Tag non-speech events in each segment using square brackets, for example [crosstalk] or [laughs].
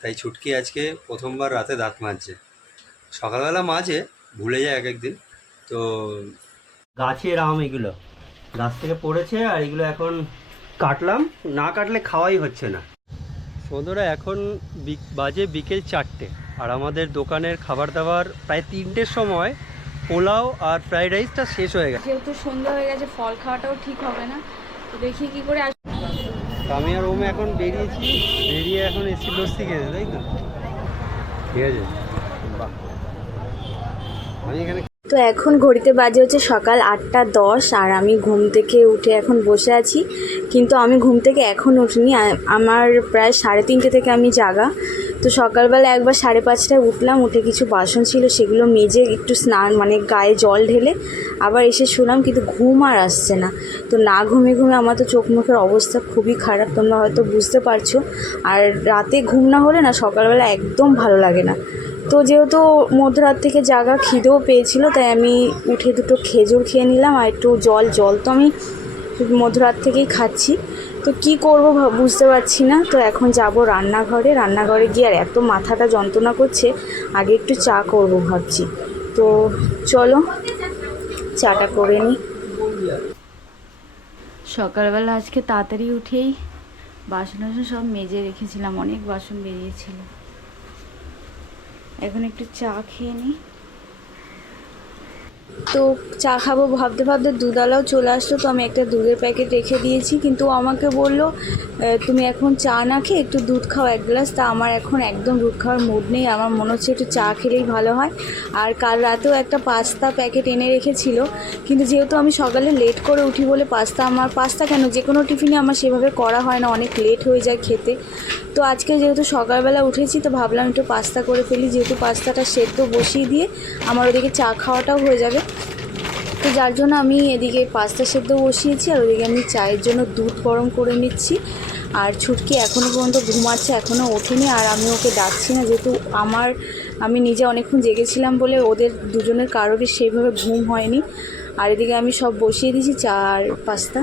তাই ছুটকি আজকে প্রথমবার রাতে দাঁত মাজছে। সকালবেলা মাঝে ভুলে যায় এক একদিন। তো গাছের আম এগুলো। গাছ থেকে পড়েছে আর এগুলো এখন কাটলাম। না কাটলে খাওয়াই হচ্ছে না। বন্ধুরা এখন বাজে বিকেল চারটে। আর আমাদের দোকানের খাবার দাবার প্রায় তিনটের সময় পোলাও আর ফ্রাইড রাইসটা শেষ হয়ে গেছে। যেহেতু সন্ধ্যা হয়ে গেছে ফল খাওয়াটাও ঠিক হবে না। তো দেখি কি করে আস আমি আর ওমে এখন বেরিয়েছি, বেরিয়ে এখন এসি লস্যি গেছে তাই তো? ঠিক আছে। বাহ। আমি এখানে তো এখন ঘড়িতে বাজে হচ্ছে সকাল আটটা দশ, আর আমি ঘুম থেকে উঠে এখন বসে আছি। কিন্তু আমি ঘুম থেকে এখন উঠিনি আমার প্রায় সাড়ে তিনটে থেকে আমি জাগা। তো সকালবেলা একবার সাড়ে পাঁচটায় উঠলাম, উঠে কিছু বাসন ছিল, সেগুলো মেজে একটু স্নান মানে গায়ে জল ঢেলে আবার এসে শুনলাম কিন্তু ঘুম আর আসছে না। তো না ঘুমে ঘুমে আমার তো চোখ মুখের অবস্থা খুবই খারাপ, তোমরা হয়তো বুঝতে পারছ। আর রাতে ঘুম না হলে না সকালবেলা একদম ভালো লাগে না। তো যেহেতু মধ্যরাত থেকে জাগা খিদেও পেয়েছিল, তাই আমি উঠে দুটো খেজুর খেয়ে নিলাম আর একটু জল জল তো আমি মধ্যরাত থেকেই খাচ্ছি। তো কি করব বুঝতে পারছি না। তো এখন যাব রান্নাঘরে। রান্নাঘরে গিয়ে আর এত মাথাটা যন্ত্রণা করছে, আগে একটু চা করব ভাবছি। তো চলো, চাটা করে নিই। সকালবেলা আজকে তাড়াতাড়ি উঠেই বাসন টাসন সব মেজে রেখেছিলাম, অনেক বাসন বেরিয়েছিল। এখন একটু চা খেয়ে নিই তো চা খাব ভাবতে ভাবতে দুধওয়ালাও চলে আসলো তো আমি একটা দুধের প্যাকেট রেখে দিয়েছি। কিন্তু আমাকে বলল "আহ, তুমি এখন চা না খেয়ে একটু দুধ খাও এক গ্লাস। তা আমার এখন একদম দুধ খাওয়ার মুড নেই। আমার মনে হচ্ছে একটু চা খেলেই ভালো হয়। আর কাল রাতেও একটা পাস্তা প্যাকেট এনে রেখেছিল। কিন্তু যেহেতু আমি সকালে লেট করে উঠি বলে পাস্তা আমার পাস্তা কেন? যে কোনো টিফিনে আমার সেভাবে করা হয় না। অনেক লেট হয়ে যায় খেতে। তো আজকে যেহেতু সকালবেলা উঠেছি, তো ভাবলাম একটু পাস্তা করে ফেলি। যেহেতু পাস্তাটা সেদ্ধ বসিয়ে দিয়ে আমার ওদিকে চা খাওয়াটাও হয়ে যাবে। তো যার জন্য আমি এদিকে পাস্তা সেদ্ধ বসিয়েছি আর ওদিকে আমি চায়ের জন্য দুধ গরম করে নিচ্ছি। আর ছুটকি এখনও পর্যন্ত ঘুমাচ্ছে এখনও ওঠেনি আর আমি ওকে ডাকছি না। যেহেতু আমার, আমি নিজে অনেকক্ষণ জেগেছিলাম বলে ওদের দুজনের কারোরই সেইভাবে ঘুম হয়নি। আর এদিকে আমি সব বসিয়ে দিয়েছি চা আর পাস্তা।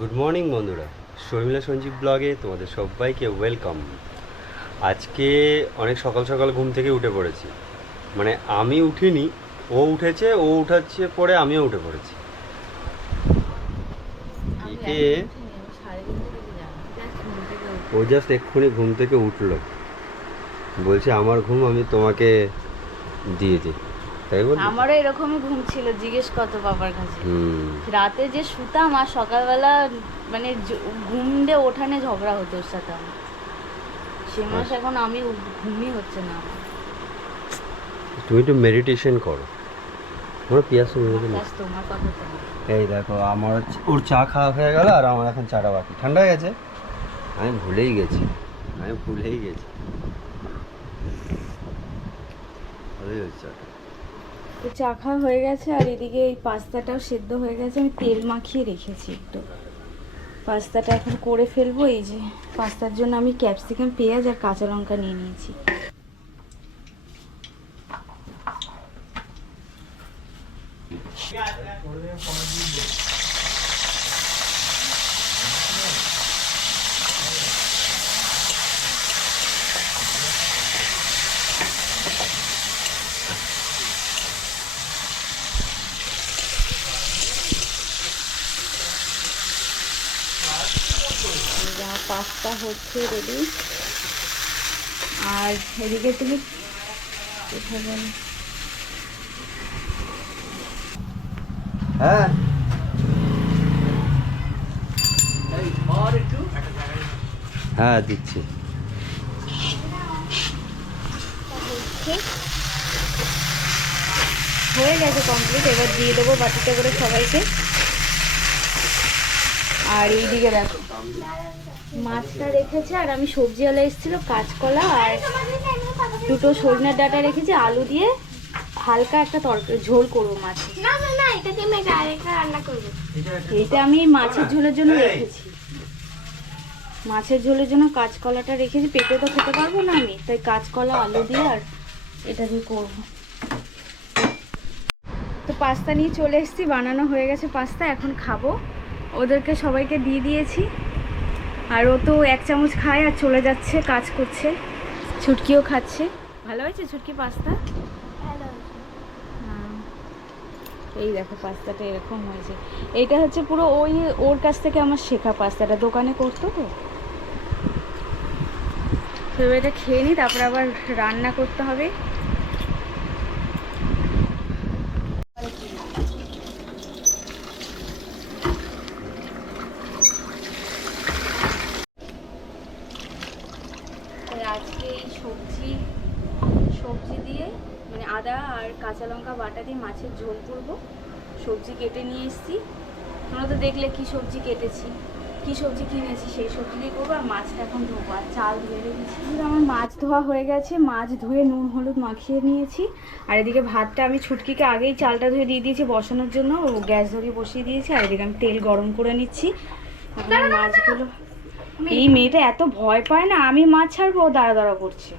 গুড মর্নিং বন্ধুরা। শর্মিলা সঞ্জীব ব্লগে তোমাদের সবাইকে ওয়েলকাম। আজকে অনেক সকাল সকাল ঘুম থেকে উঠে পড়েছি। মানে আমি উঠিনি ও উঠেছে ও উঠাচ্ছে পরে আমিও উঠে পড়েছি। একে ও জাস্ট এক্ষুনি ঘুম থেকে উঠল। বলছে আমার ঘুম আমি তোমাকে দিয়ে দিই। তাই বল আমারও এরকমই ঘুম ছিল জিজ্ঞেস কত বাবার কাছে। রাতে যে শুতাম আর সকালবেলা মানে জ- ঘুম দিয়ে ওঠানে ঝগড়া হতো ওর সাথে আমার। সে মাস এখন আমি ঘুমই হচ্ছে না। তুমি একটু মেডিটেশন করো। আমার পিয়াস তোমার কথা। এই দেখো আমার ওর চা খাওয়া হয়ে গেল আর আমার এখন চাটা বাকি। ঠান্ডা হয়ে গেছে? আমি ভুলেই গেছি। আমি ভুলেই গেছি। ভালোই হচ্ছে চাটা। তো চা খাওয়া হয়ে গেছে আর এদিকে এই পাস্তাটাও সেদ্ধ হয়ে গেছে। আমি তেল মাখিয়ে রেখেছি একটু। পাস্তাটা এখন করে ফেলব, এই যে পাস্তার জন্য আমি ক্যাপসিকাম, পেঁয়াজ আর কাঁচা লঙ্কা নিয়ে নিয়েছি যা পাস্তা হচ্ছে রেডি আর এদিকে তুমি হ্যাঁ। হ্যাঁ দিচ্ছি। হয়ে গেছে কমপ্লিট এবার দিয়ে দেবো বাটিতে করে সবাইকে। আর এইদিকে দেখো। মাছটা রেখেছে আর আমি সবজিওয়ালা এসেছিল কাঁচকলা আর দুটো সজনের ডাটা রেখেছি আলু দিয়ে হালকা একটা তরকারি ঝোল করব মাছ। এইটা আমি মাছের ঝোলের জন্য রেখেছি। মাছের ঝোলের জন্য কাঁচকলাটা রেখেছি পেটে তো খেতে পারব না আমি তাই কাঁচকলা আলু দিয়ে আর এটা দিয়ে করব। তো পাস্তা নিয়ে চলে এসেছি বানানো হয়ে গেছে পাস্তা এখন খাব। ওদেরকে সবাইকে দিয়ে দিয়েছি। আর ও তো এক চামচ খায় আর চলে যাচ্ছে, কাজ করছে। ছুটকিও খাচ্ছে। ভালো হয়েছে ছুটকি পাস্তা? হ্যাঁ। এই দেখো, পাস্তাটা এরকম হয়েছে। এইটা হচ্ছে পুরো ওই ওর কাছ থেকে আমার শেখা পাস্তাটা। দোকানে করতো তো। তো এটা খেয়ে নিই তারপরে আবার রান্না করতে হবে আর আজকে এই সবজি সবজি দিয়ে মানে আদা আর কাঁচা লঙ্কা বাটা দিয়ে মাছের ঝোল করব। সবজি কেটে নিয়ে এসেছি। তোমরা তো দেখলে কি সবজি কেটেছি কি সবজি কিনেছি সেই সবজি দিয়ে করব। আর মাছটা এখন ধোবো আর চাল ধুয়ে রেখেছি। আমার মাছ ধোয়া হয়ে গেছে মাছ ধুয়ে নুন হলুদ মাখিয়ে নিয়েছি। আর এদিকে ভাতটা আমি ছুটকিকে আগেই চালটা ধুয়ে দিয়ে দিয়েছি বসানোর জন্য। ও গ্যাস ধরিয়ে বসিয়ে দিয়েছি আর এদিকে আমি তেল গরম করে নিচ্ছি। মাছগুলো এই মেয়েটা এত ভয় পায় না আমি মাছ ছাড়বো ও দাঁড়া দাঁড়া করছে।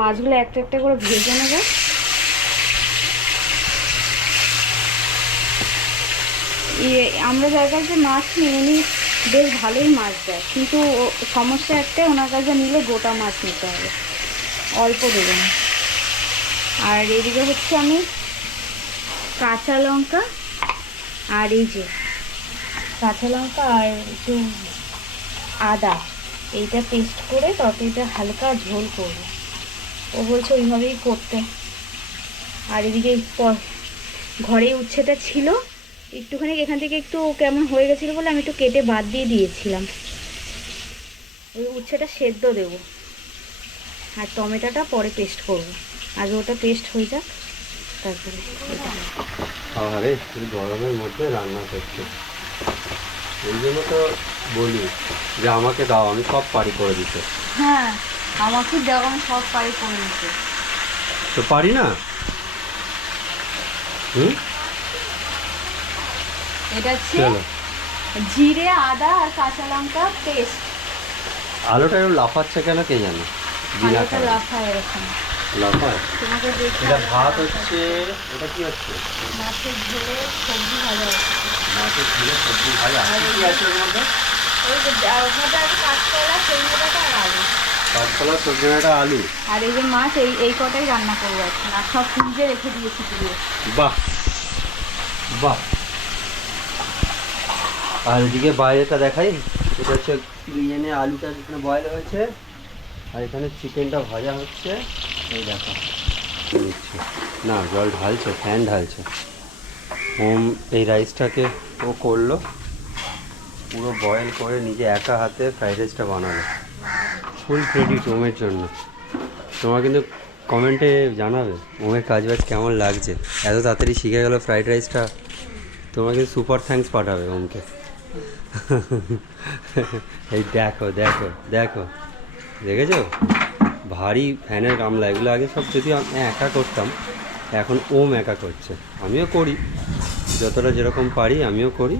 মাছগুলো একটা একটা করে ভেজে নেব। আমরা যার কাছে মাছ নিই, উনি বেশ ভালোই মাছ দেয়। কিন্তু সমস্যা একটাই ওনার কাছে নিলে গোটা মাছ নিতে হবে। অল্প দেবেন আর এদিকে হচ্ছে আমি কাঁচা লঙ্কা আর এই যে কাঁচা লঙ্কা আর একটু আদা। এইটা পেস্ট করে তরকারিটা হালকা ঝোল করব। ও বলছে ওইভাবেই করতে। আর এদিকে ঘরে উচ্ছেটা ছিল। একটুখানি এখান থেকে একটু কেমন হয়ে গেছিল বলে আমি একটু কেটে বাদ দিয়ে দিয়েছিলাম। ওই উচ্ছেটা সেদ্ধ দেব। আর টমেটোটা পরে পেস্ট করব। আগে ওটা পেস্ট হয়ে যাক তারপরে আরে গরমের মধ্যে রান্না করছে। এই জন্য তো বলি যে আমাকে দাও আমি সব পারি করে দিতে। হ্যাঁ আমাকে দেওয়া আমি সব পারি করে দিতে। তো পারি না? হুম? এটা হচ্ছে জিরে আদা আর কাঁচা লঙ্কা পেস্ট আলোটা একটু লাফাচ্ছে কেন কে জানে? আলুটা। লাফায় এরকম। লাফায়? তোমাকে দেখে এটা ভাত হচ্ছে এটা কি হচ্ছে? মাছের ঝোলে সবজি ভাজা মাছের ঝুলে সবজি ভাজা। কি আছে ওর মধ্যে? ওই যে ডা- কাঁচকলা আর আলু। কাঁচকলা আলু? আর এই যে মাছ এই এই কটাই রান্না করব এখন। আর সব ফ্রিজে রেখে দিয়েছি দিয়ে বাহ। বাহ। আর এদিকে বাইরেটা দেখাই, এটা হচ্ছে বিরিয়ানি আলুটা এখানে বয়েল হয়েছে, আর এখানে চিকেনটা ভাজা হচ্ছে। এই দেখো না, জল ঢালছে ফ্যান ঢালছে। ওম এই রাইসটাকে ও করল, পুরো বয়েল করে নিজে একা হাতে ফ্রাইড রাইসটা বানালো। ফুল ক্রেডিট ওমের জন্য। তোমার কিন্তু কমেন্টে জানাবে, ওমের কাজ বাজ কেমন লাগছে? এত তাড়াতাড়ি শিখে গেল ফ্রাইড রাইসটা তোমাকে সুপার থ্যাঙ্কস পাঠাবে ওমকে। [laughs] এই দেখো দেখো দেখো। দেখেছ? ভারী ফ্যানের গামলা এগুলো আগে সব যদি আমি একা করতাম এখন ওম একা করছে। আমিও করি যতটা যেরকম পারি আমিও করি।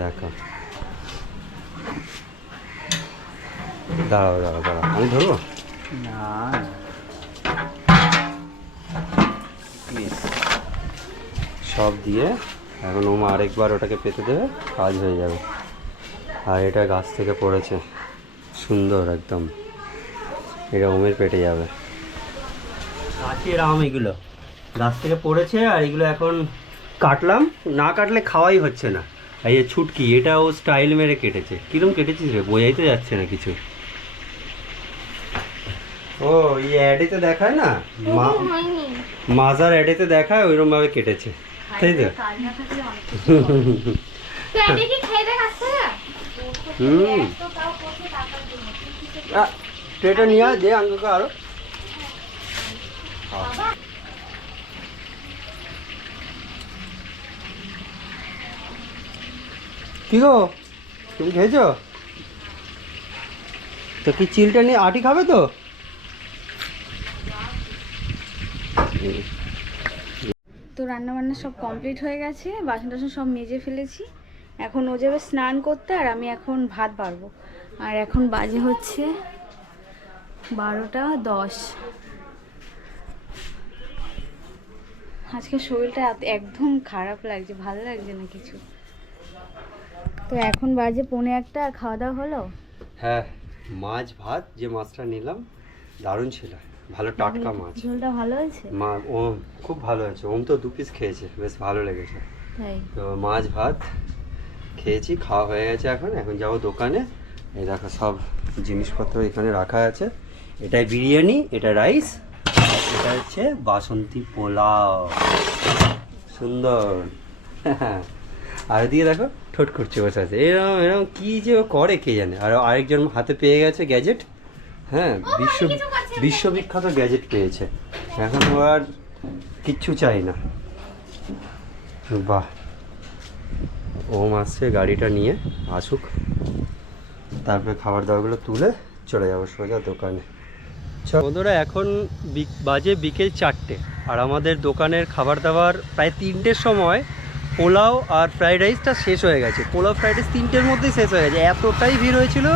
দেখো। দাঁড়াও দাঁড়াও দাঁড়াও আমি ধরবো? না। সব দিয়ে এখন ওমা আরেকবার ওটাকে পেতে দেবে কাজ হয়ে যাবে। আর এটা গাছ থেকে পড়েছে সুন্দর একদম। এটা ওমের পেটে যাবে। গাছের আম এগুলো। গাছ থেকে পড়েছে আর এগুলো এখন কাটলাম। না কাটলে খাওয়াই হচ্ছে না। আর এই যে ছুটকি এটা ও স্টাইল মেরে কেটেছে। কিরম কেটেছিস রে? বোঝাই তো যাচ্ছে না কিছু। ও এই অ্যাডেতে দেখায় না? মা মাজার অ্যাডেতে দেখায় ওইরকমভাবে কেটেছে। তাই তো? হুম। ট্রেটা নিয়ে দে আঙ্গুকে আরও। কি গো? তুমি খেয়েছো? তো কি চিলটা নিয়ে আটি খাবে তো? তো রান্না বান্না সব কমপ্লিট হয়ে গেছে বাসন টাসন সব মেজে ফেলেছি। এখন ও যাবে স্নান করতে আর আমি এখন ভাত বাড়বো। আর এখন বাজে হচ্ছে বারোটা দশ। আজকে শরীরটা একদম খারাপ লাগছে, ভালো লাগছে না কিছু। তো এখন বাজে পৌনে একটা খাওয়া দাওয়া হলো? হ্যাঁ মাছ ভাত, যে মাছটা নিলাম, দারুণ ছিল। ভালো টাটকা মাছ। ঝোলটা ভালো হয়েছে? মা ওম খুব ভালো হয়েছে। ওম তো দু পিস খেয়েছে বেশ ভালো লেগেছে। তাই? তো মাছ ভাত খেয়েছি খাওয়া হয়ে গেছে এখন। এখন যাব দোকানে। এই দেখো সব জিনিসপত্র এখানে রাখা আছে। এটাই বিরিয়ানি এটা রাইস এটা হচ্ছে বাসন্তী পোলাও। সুন্দর। [laughs] আর দিয়ে দেখো ঠোঁট করছে বসে আছে। এরকম এরকম কী যে ও করে কে জানে? আর আরেকজন হাতে পেয়ে গেছে গ্যাজেট। হ্যাঁ বিশ্ব বিশ্ববিখ্যাত গ্যাজেট পেয়েছে। এখন ও আর কিচ্ছু চাই না। বাহ। ওম আসছে গাড়িটা নিয়ে, আসুক। তারপরে খাবার দাবারগুলো তুলে চলে যাব সোজা দোকানে। বন্ধুরা, এখন বাজে বিকেল চারটে, আর আমাদের দোকানের খাবার দাবার প্রায় তিনটের সময়, পোলাও আর ফ্রাইড রাইসটা শেষ হয়ে গেছে। পোলাও, ফ্রাইড রাইস তিনটের মধ্যেই শেষ হয়ে গেছে। এতটাই ভিড় হয়েছিল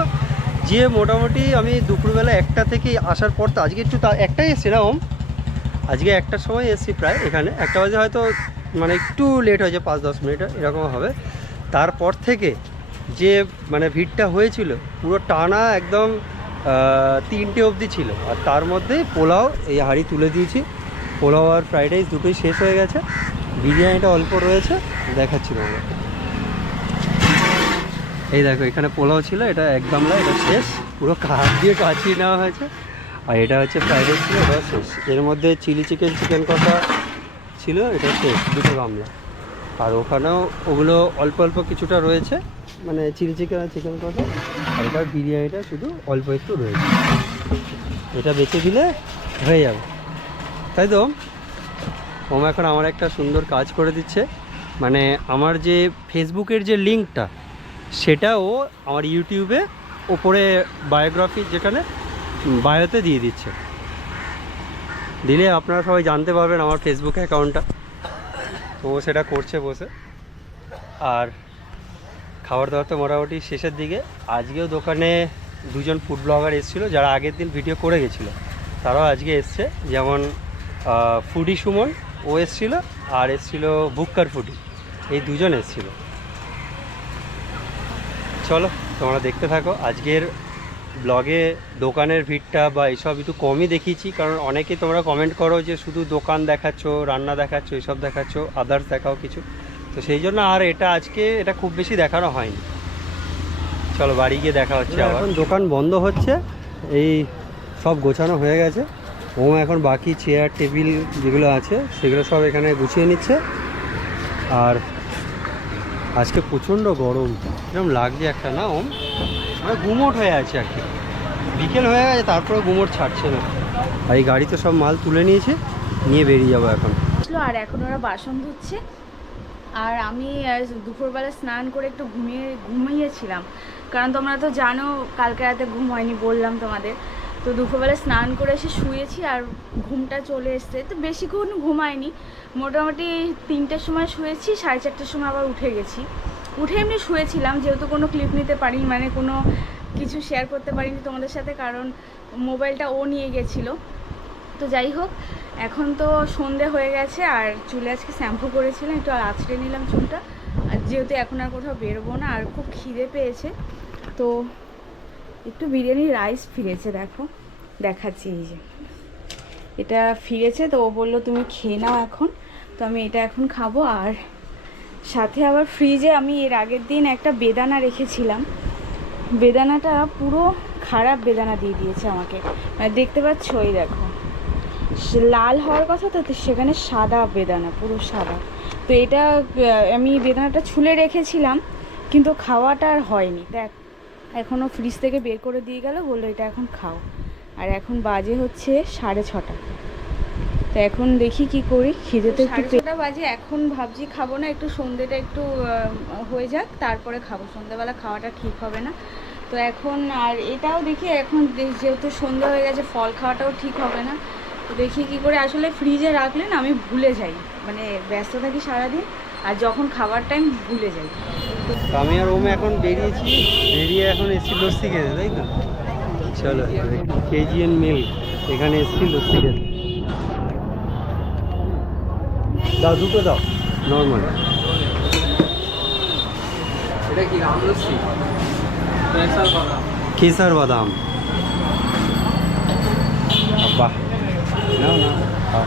যে মোটামুটি আমি দুপুরবেলা একটা থেকে আসার পর তো আজকে একটু তা, একটাই এসছি না আজকে একটার সময় এসছি প্রায় এখানে। একটা বাজে হয়তো মানে একটু লেট হয়েছে পাঁচ দশ মিনিট, এরকম হবে। তারপর থেকে যে মানে ভিড়টা হয়েছিল, পুরো টানা একদম তিনটে অবধি ছিল। আর তার মধ্যে পোলাও, এই হাঁড়ি তুলে দিয়েছি। পোলাও আর ফ্রাইড রাইস দুটোই শেষ হয়ে গেছে। বিরিয়ানিটা অল্প রয়েছে, দেখাচ্ছি তোমাকে এই দেখো, এখানে পোলাও ছিল, এটা এক গামলা এটা শেষ। পুরো কাঠ দিয়ে কাচিয়ে নেওয়া হয়েছে। আর এটা হচ্ছে ফ্রাইড রাইস ছিল, এটা শেষ। এর মধ্যে চিলি চিকেন চিকেন কষা ছিল, এটা শেষ, দুটো গামলা। আর ওখানেও ওগুলো অল্প অল্প কিছুটা রয়েছে মানে চিলি চিকেন আর চিকেন কষা। আর এটার বিরিয়ানিটা শুধু অল্প একটু রয়েছে। এটা বেঁচে দিলে হয়ে যাবে। তাই তো? ওম এখন আমার একটা সুন্দর কাজ করে দিচ্ছে। মানে আমার যে ফেসবুকের যে লিঙ্কটা সেটা ও আমার ইউটিউবে ওপরে বায়োগ্রাফি যেখানে বায়োতে দিয়ে দিচ্ছে। দিলে আপনারা সবাই জানতে পারবেন আমার ফেসবুক অ্যাকাউন্টটা তো সেটা করছে বসে। আর খাবার দাবার তো মোটামুটি শেষের দিকে। আজকেও দোকানে দুজন ফুড ব্লগার এসেছিল, যারা আগের দিন ভিডিও করে গেছিল। তারাও আজকে এসছে। যেমন ফুডি সুমন, ও এসছিল, আর এসছিল বুক্কার ফুডি এই দুজন এসছিল। চলো তোমরা দেখতে থাকো। আজকের ব্লগে দোকানের ভিড়টা বা এসব একটু কমই দেখিয়েছি কারণ অনেকে তোমরা কমেন্ট করো যে শুধু দোকান দেখাচ্ছ রান্না দেখাচ্ছ এসব দেখাচ্ছ আদার্স দেখাও কিছু। তো সেই জন্য আর এটা আজকে এটা খুব বেশি দেখানো হয়নি। চলো বাড়ি গিয়ে দেখা হচ্ছে এখন দোকান বন্ধ হচ্ছে এই সব গোছানো হয়ে গেছে। ওম এখন বাকি চেয়ার টেবিল যেগুলো আছে সেগুলো সব এখানে গুছিয়ে নিচ্ছে। আর আজকে প্রচণ্ড গরম। এরকম লাগছে একটা, না, ওম? মানে গুমোট হয়ে আছে আর কি। বিকেল হয়ে গেছে তারপরে গুমোট ছাড়ছে না। আর এই গাড়িতে সব মাল তুলে নিয়েছে, নিয়ে বেরিয়ে যাব এখন। আর এখন ওরা বাসন ধুচ্ছে। আর আমি দুপুরবেলা স্নান করে একটু ঘুমিয়ে, ঘুমিয়েছিলাম। কারণ তোমরা তো জানো, কালকে রাতে ঘুম হয়নি বললাম তোমাদের। তো দুপুরবেলা স্নান করে এসে শুয়েছি আর ঘুমটা চলে এসছে। তো বেশিক্ষণ ঘুমায়নি। মোটামুটি তিনটের সময় শুয়েছি, সাড়ে চারটের সময় আবার উঠে গেছি। উঠে এমনি শুয়েছিলাম, যেহেতু কোনো ক্লিপ নিতে পারিনি মানে কোনো কিছু শেয়ার করতে পারিনি তোমাদের সাথে, কারণ মোবাইলটা ও নিয়ে গেছিল। তো যাই হোক, এখন তো সন্ধে হয়ে গেছে, আর চুলে আজকে শ্যাম্পু করেছিলাম, একটু আর আছড়ে নিলাম চুলটা। আর যেহেতু এখন আর কোথাও বেরোবো না, আর খুব খিদে পেয়েছে, তো একটু বিরিয়ানি রাইস ফিরেছে, দেখো, দেখাচ্ছি এই যে। এটা ফিরেছে তো ও বলল, তুমি খেয়ে নাও এখন। তো আমি এটা এখন খাব। আর সাথে আবার ফ্রিজে আমি এর আগের দিন একটা বেদানা রেখেছিলাম। বেদানাটা পুরো খারাপ বেদানা দিয়ে দিয়েছে আমাকে। মানে দেখতে পাচ্ছ ওই দেখো। লাল হওয়ার কথা তো সেখানে সাদা বেদানা, পুরো সাদা। তো এটা আমি বেদানাটা ছুলে রেখেছিলাম, কিন্তু খাওয়াটা আর হয়নি। দেখ এখনও ফ্রিজ থেকে বের করে দিয়ে গেল, বলল এটা এখন খাও। আর এখন বাজে হচ্ছে সাড়ে ছটা। তো এখন দেখি কি করি খিদে তো একটু ছটা বাজে এখন ভাবছি খাব না একটু সন্ধ্যেটা একটু হয়ে যাক তারপরে খাব। সন্ধ্যেবেলা খাওয়াটা ঠিক হবে না। তো এখন আর এটাও দেখি এখন যেহেতু সন্ধ্যা হয়ে গেছে ফল খাওয়াটাও ঠিক হবে না। তো দেখি কি করে আসলে ফ্রিজে রাখলে না আমি ভুলে যাই। মানে ব্যস্ত থাকি সারাদিন আর যখন খাবার টাইম ভুলে যাই। তো আমি আর ওম এখন বেরিয়েছি বেরিয়ে এখন এসছি লস্যি খেতে তাই তো? চলো কেজিএন মিল এখানে এসছি লস্যি খেতে দাও দুটো দাও নর্মাল এটা কি কেসার বাদাম। বাহ। না খাও।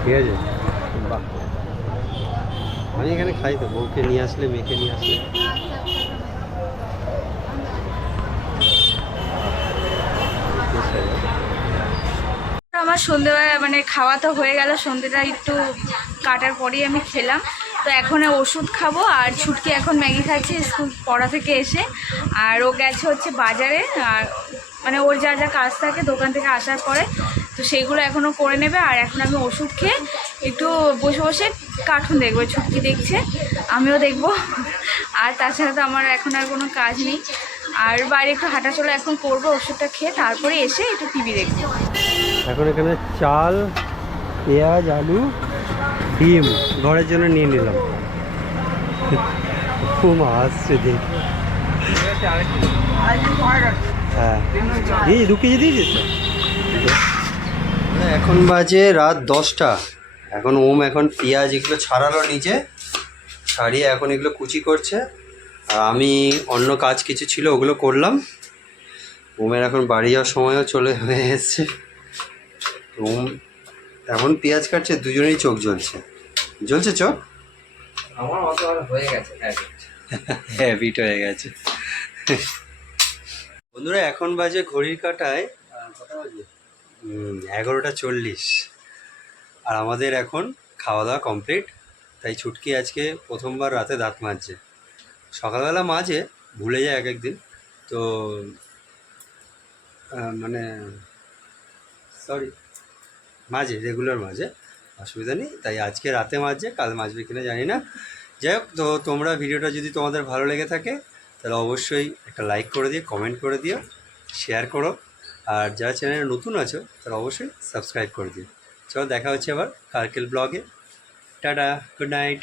ঠিক আছে? বাহ। আমি এখানে খাই তো বউকে নিয়ে আসলে মেয়েকে নিয়ে আসলে। আমার সন্ধ্যেবেলা মানে খাওয়া তো হয়ে গেল সন্ধ্যেটা একটু কাটার পরেই আমি খেলাম। তো এখন ওষুধ খাব, আর ছুটকি এখন ম্যাগি খাচ্ছে, স্কুল পড়া থেকে এসে। আর ও গেছে হচ্ছে বাজারে, আর মানে ওর যা যা কাজ থাকে দোকান থেকে আসার পরে, তো সেইগুলো এখনও করে নেবে। আর এখন আমি ওষুধ খেয়ে একটু বসে বসে কার্টুন দেখব, ছুটকি দেখছে, আমিও দেখব। আর তাছাড়া তো আমার এখন আর কোনো কাজ নেই। আর বাইরে একটু হাঁটাচলা এখন করব, ওষুধটা খেয়ে তারপরে এসে একটু টিভি দেখব। এখন এখানে চাল, পেঁয়াজ, আলু, ডিম ঘরের জন্য নিয়ে নিলাম। খুব আসছে দিন হ্যাঁ? এখন বাজে রাত দশটা। এখন ওম এখন পেঁয়াজ এগুলো ছাড়ালো নিচে ছাড়িয়ে এখন এগুলো কুচি করছে। আর আমি অন্য কাজ কিছু ছিল ওগুলো করলাম। ওমের এখন বাড়ি যাওয়ার সময়ও চলে হয়ে এসছে। ওম এমন পেঁয়াজ কাটছে দুজনেই চোখ জ্বলছে। জ্বলছে চোখ? আমার আর হয়ে গেছে হ্যাবিট হয়ে গেছে। বন্ধুরা এখন বাজে ঘড়ির কাটায় এগারোটা চল্লিশ। আর আমাদের এখন খাওয়া দাওয়া কমপ্লিট তাই ছুটকি আজকে প্রথমবার রাতে দাঁত মাজছে। সকালবেলা মাঝে ভুলে যায় এক একদিন। তো মানে সরি মাঝে রেগুলার মাঝে, অসুবিধা নেই। তাই আজকে রাতে মাঝে, কাল মাঝবে কিনা জানি না। যাই হোক, তো তোমরা ভিডিওটা যদি তোমাদের ভালো লেগে থাকে, তাহলে অবশ্যই একটা লাইক করে দিও কমেন্ট করে দিও শেয়ার করো। আর যারা চ্যানেলে নতুন আছো তারা অবশ্যই সাবস্ক্রাইব করে দিও। চলো, দেখা হচ্ছে আবার কার্কেল ব্লগে টাটা গুড নাইট